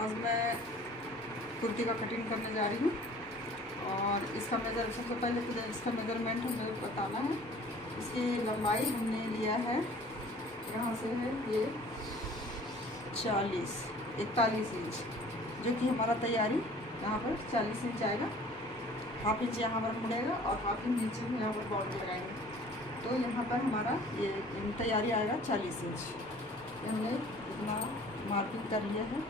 आज मैं कुर्ती का कटिंग करने जा रही हूँ और इसका मेजर सबसे पहले तो इसका मेज़रमेंट हमें बताना है। इसकी लंबाई हमने लिया है, यहाँ से है ये 41 इंच, जो कि हमारा तैयारी यहाँ पर 40 इंच आएगा। हाफ इंच यहाँ पर मुड़ेगा और हाफ इंच नीचे में यहाँ पर बॉर्डर लगाएंगे, तो यहाँ पर हमारा ये तैयारी आएगा 40 इंच। हमने इतना मार्किंग कर लिया है।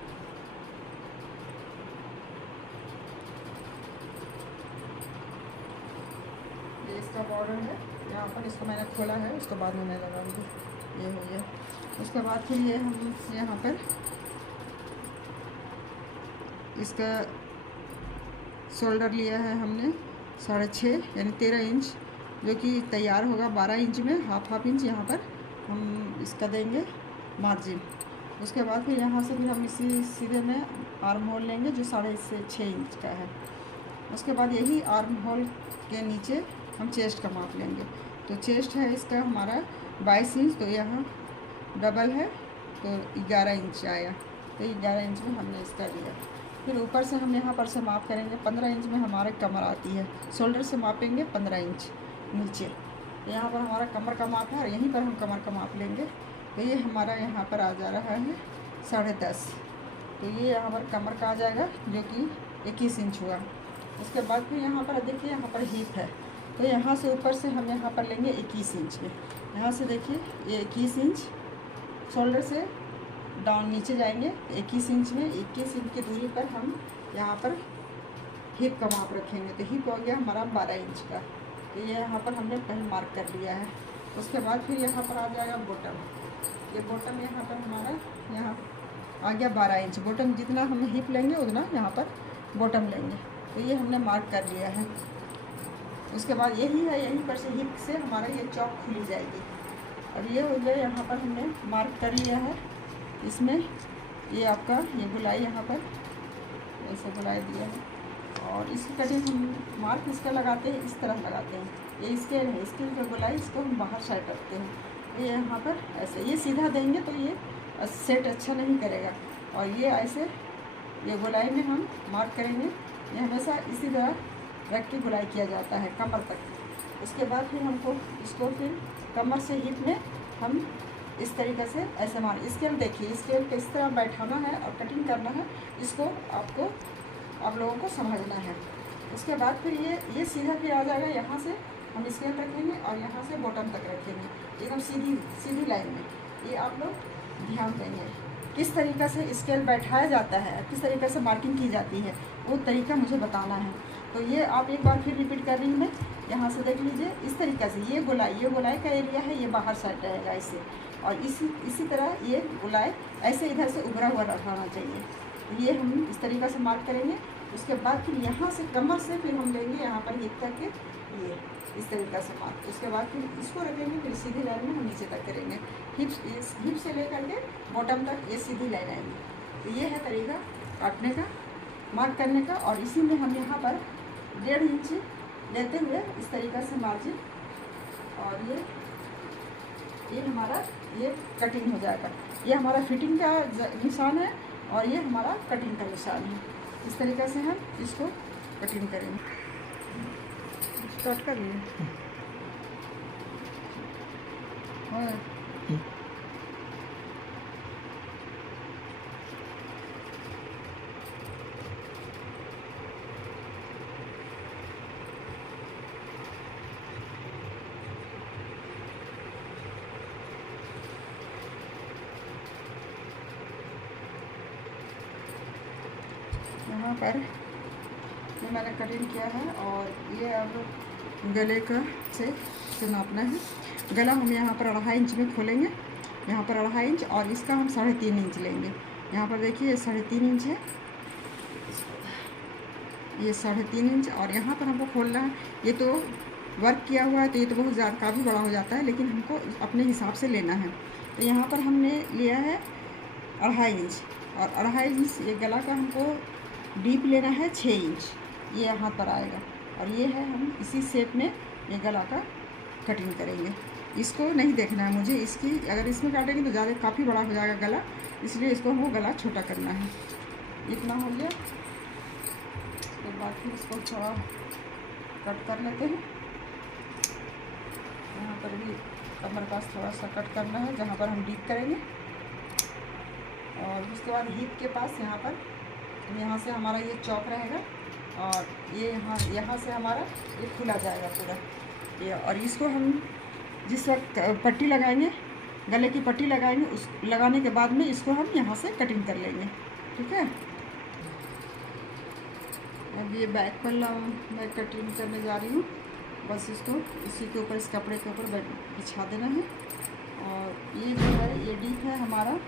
ये इसका बॉर्डर है, यहाँ पर इसको मैंने खोला है, उसके बाद में मैं लगाऊंगी। ये हो गया। उसके बाद फिर ये हम यहाँ पर इसका शोल्डर लिया है हमने 6.5 यानी 13 इंच, जो कि तैयार होगा 12 इंच में। हाफ इंच यहाँ पर हम इसका देंगे मार्जिन। उसके बाद फिर यहाँ से भी हम इसी सीधे में आर्म होल लेंगे, जो 6.5 इंच का है। उसके बाद यही आर्म होल के नीचे हम चेस्ट का माप लेंगे। तो चेस्ट है इसका हमारा 22 इंच, तो यहाँ डबल है तो 11 इंच आया। तो 11 इंच में हमने इसका लिया। फिर ऊपर से हम यहाँ पर से माप करेंगे 15 इंच में हमारे कमर आती है। शोल्डर से मापेंगे 15 इंच नीचे। तो यहाँ पर हमारा कमर का माप है और यहीं पर हम कमर का माप लेंगे। तो ये हमारा यहाँ पर आ जा रहा है 10.5। तो ये यहाँ पर कमर का आ जाएगा, जो कि 21 इंच हुआ। उसके बाद फिर यहाँ पर देखिए, यहाँ पर हिप है, तो यहाँ से ऊपर से हम यहाँ पर लेंगे 21 इंच में। यहाँ से देखिए ये 21 इंच, शोल्डर से डाउन नीचे जाएंगे 21 इंच में। 21 इंच की दूरी पर हम यहाँ पर हिप का माप रखेंगे। तो हिप हो गया हमारा 12 इंच का। तो ये यहाँ पर हमने पहले मार्क कर लिया है। उसके बाद फिर यहाँ पर आ जाएगा बॉटम। ये बॉटम यहाँ पर हमारा यहाँ आ गया 12 इंच। बॉटम जितना हम हिप लेंगे उतना यहाँ पर बॉटम लेंगे। तो ये हमने मार्क कर लिया है। उसके बाद यही है, यहीं पर से हिप से हमारा ये चौक खुली जाएगी। अब ये हो गया, यहाँ पर हमने मार्क कर लिया है। इसमें ये आपका ये गुलाई यहाँ पर ऐसे गुलाई दिया है और इसकी कटिंग हम मार्क इसका लगाते हैं, इस तरह लगाते हैं। ये स्केल है, स्केल का गुलाई इसको हम बाहर साइड रखते हैं। ये यहाँ पर ऐसे ये सीधा देंगे तो ये सेट अच्छा नहीं करेगा। और ये ऐसे ये गुलाई में हम मार्क करेंगे। ये हमेशा इसी तरह रख के गुलाई किया जाता है कमर तक। उसके बाद फिर हमको इसको फिर कमर से हिप में हम इस तरीक़े से ऐसे मार। स्केल देखिए, स्केल पे इस तरह बैठाना है और कटिंग करना है। इसको आप लोगों को समझना है। उसके बाद फिर ये सीधा फिर आ जाएगा। यहाँ से हम स्केल रखेंगे और यहाँ से बॉटम तक रखेंगे, एकदम सीधी लाइन में। ये आप लोग ध्यान देंगे किस तरीक़े से स्केल बैठाया जाता है, किस तरीक़े से मार्किंग की जाती है, वो तरीका मुझे बताना है। तो ये आप एक बार फिर रिपीट कर रही हूँ मैं। यहाँ से देख लीजिए इस तरीक़े से ये गोलाई का एरिया है, ये बाहर साइड रहेगा इससे। और इसी तरह ये गोलाई ऐसे इधर से उभरा हुआ रखना चाहिए। ये हम इस तरीक़े से मार्क करेंगे। उसके बाद फिर यहाँ से कमर से फिर हम लेंगे यहाँ पर हिप तक के, ये इस तरीक़े से मार्क। उसके बाद फिर इसको रखेंगे, फिर सीधी लाइन में हम नीचे तक करेंगे। हिप से लेकर के बॉटम तक ये सीधी लाइन आएंगी। तो ये है तरीका काटने का, मार्क करने का। और इसी में हम यहाँ पर 1.5 इंच लेते हुए इस तरीक़े से मार्जिन, और ये हमारा ये कटिंग हो जाएगा। ये हमारा फिटिंग का निशान है और ये हमारा कटिंग का निशान है। इस तरीक़े से हम इसको कटिंग करेंगे। कट कर लिए हाँ। यहाँ पर ये मैंने कटिंग किया है और ये अब गले का से नापना है। गला हम यहाँ पर 2.5 इंच में खोलेंगे, यहाँ पर 2.5 इंच, और इसका हम 3.5 इंच लेंगे। यहाँ पर देखिए 3.5 इंच है, ये 3.5 इंच। और यहाँ पर हमको खोलना है। ये तो वर्क किया हुआ है तो ये तो बहुत ज़्यादा काफ़ी बड़ा हो जाता है, लेकिन हमको अपने हिसाब से लेना है। तो यहाँ पर हमने लिया है 2.5 इंच, और 2.5 इंच ये गला का हमको डीप लेना है 6 इंच, ये यहाँ पर आएगा। और ये है हम इसी शेप में ये गला का कटिंग करेंगे। इसको नहीं देखना है मुझे, इसकी अगर इसमें काटेंगे तो ज़्यादा काफ़ी बड़ा हो जाएगा गला, इसलिए इसको हमको गला छोटा करना है। इतना हो गया। उसके बाद फिर इसको थोड़ा कट कर लेते हैं। यहाँ पर भी कमर पास थोड़ा सा कट करना है जहाँ पर हम डीप करेंगे। और उसके बाद हिप के पास यहाँ से हमारा ये चौक रहेगा और ये यहाँ से हमारा ये खुला जाएगा पूरा ये। और इसको हम जिस वक्त पट्टी लगाएंगे, गले की पट्टी लगाएंगे, उस लगाने के बाद में इसको हम यहाँ से कटिंग कर लेंगे। ठीक है। अब ये बैक पल्ला मैं कटिंग करने जा रही हूँ। बस इसको इसी के ऊपर, इस कपड़े के ऊपर बिछा देना है। और ये जो है ये डीप है हमारा,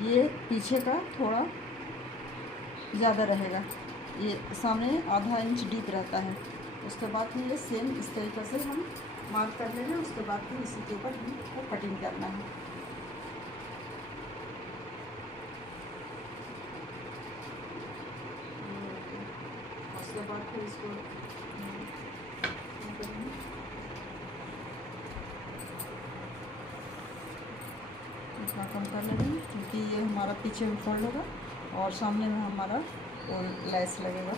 ये पीछे का थोड़ा ज़्यादा रहेगा, ये सामने आधा इंच डीप रहता है। उसके बाद फिर ये सेम इस तरीके से हम मार्क कर लेंगे। उसके बाद फिर इसी के ऊपर हमको कटिंग करना है। उसके बाद फिर इसको इतना कम कर लेंगे क्योंकि ये हमारा पीछे में फोल्ड होगा और सामने में हमारा वो लेस लगेगा,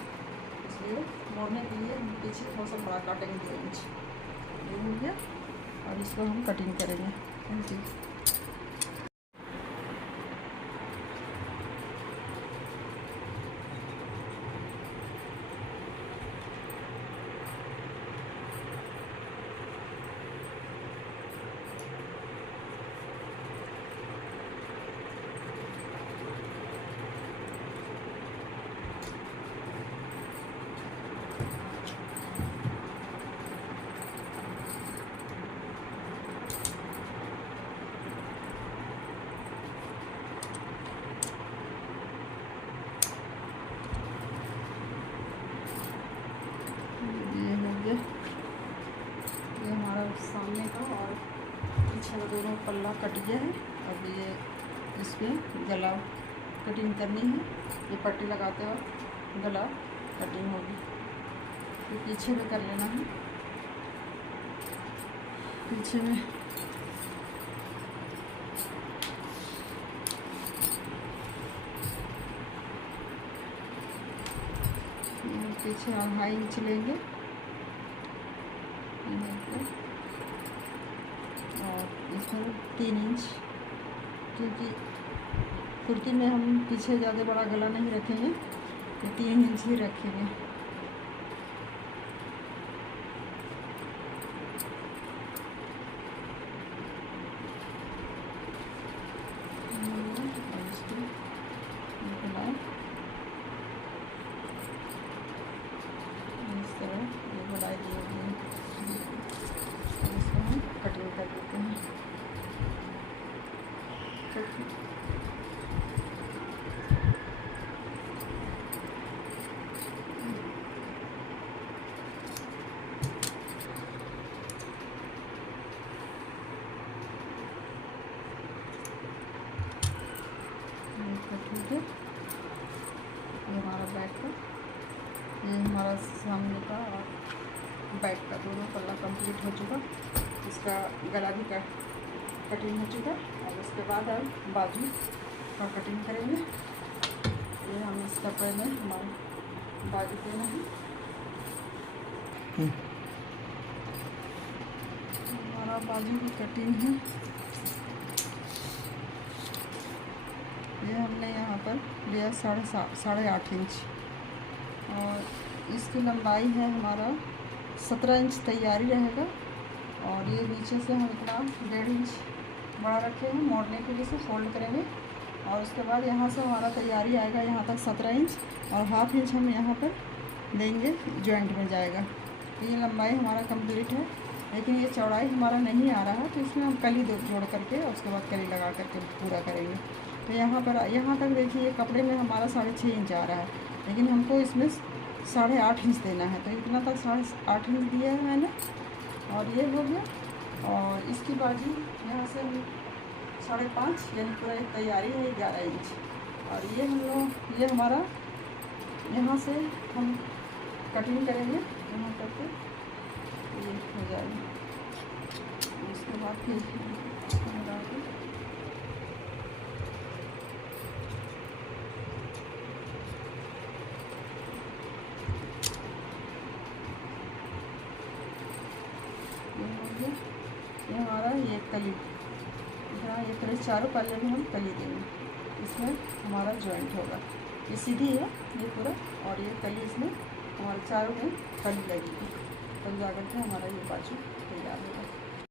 इसलिए मोड़ने के लिए हम पीछे थोड़ा सा बड़ा काटेंगे 2 इंच। ये हो गया और इसको हम कटिंग करेंगे। Thank you. ये हमारा सामने का और पीछे का दोनों पल्ला कट गया है। अब ये इस पर गला कटिंग करनी है। ये पट्टी लगाते वक्त गला कटिंग होगी, तो पीछे में कर लेना है। पीछे में पीछे हम 2.5 इंच लेंगे और इसमें 3 इंच, क्योंकि कुर्ती में हम पीछे ज़्यादा बड़ा गला नहीं रखेंगे, तो 3 इंच ही रखेंगे। कटिंग कर देते हैं। ठीक है, ये हमारा बैक का, ये हमारा सामने का और बैक का दोनों पल्ला कंप्लीट हो चुका। इसका गला भी कटिंग हो चुका। और उसके बाद हम बाजू का कटिंग करेंगे। ये हम इस कपड़े में हमारे बाजू देना है। हमारा बाजू की कटिंग है। ये हमने यहाँ पर लिया 8.5 इंच और इसकी लंबाई है हमारा 17 इंच तैयारी रहेगा। और ये नीचे से हम इतना 1.5 इंच बड़ा रखे हैं मोड़ने के लिए, से फोल्ड करेंगे। और उसके बाद यहाँ से हमारा तैयारी आएगा यहाँ तक 17 इंच और 1/2 इंच हम यहाँ पर देंगे, जॉइंट में जाएगा। ये लंबाई हमारा कंप्लीट है, लेकिन ये चौड़ाई हमारा नहीं आ रहा है, तो इसमें हम कली जोड़ करके और उसके बाद कली लगा करके पूरा करेंगे। तो यहाँ तक देखिए, ये कपड़े में हमारा 6.5 इंच आ रहा है, लेकिन हमको इसमें 8.5 इंच देना है। तो इतना तक 8.5 इंच दिया है मैंने और ये हो गया। और इसकी बाजू यहाँ से हम 5.5 यानी पूरा एक तैयारी है 11 इंच। और ये हम लोग, ये हमारा यहाँ से हम कटिंग करेंगे यहाँ करके, ये हो जाएगा। उसके बाद फिर देखिए ये हमारा ये कली, यहाँ ये पूरे चारों पल्ले में हम कली देंगे, इसमें हमारा जॉइंट होगा। ये सीधी है ये पूरा, और ये कली इसमें हमारे चारों में कली लगेगी, तब जाकर के हमारा ये बाजू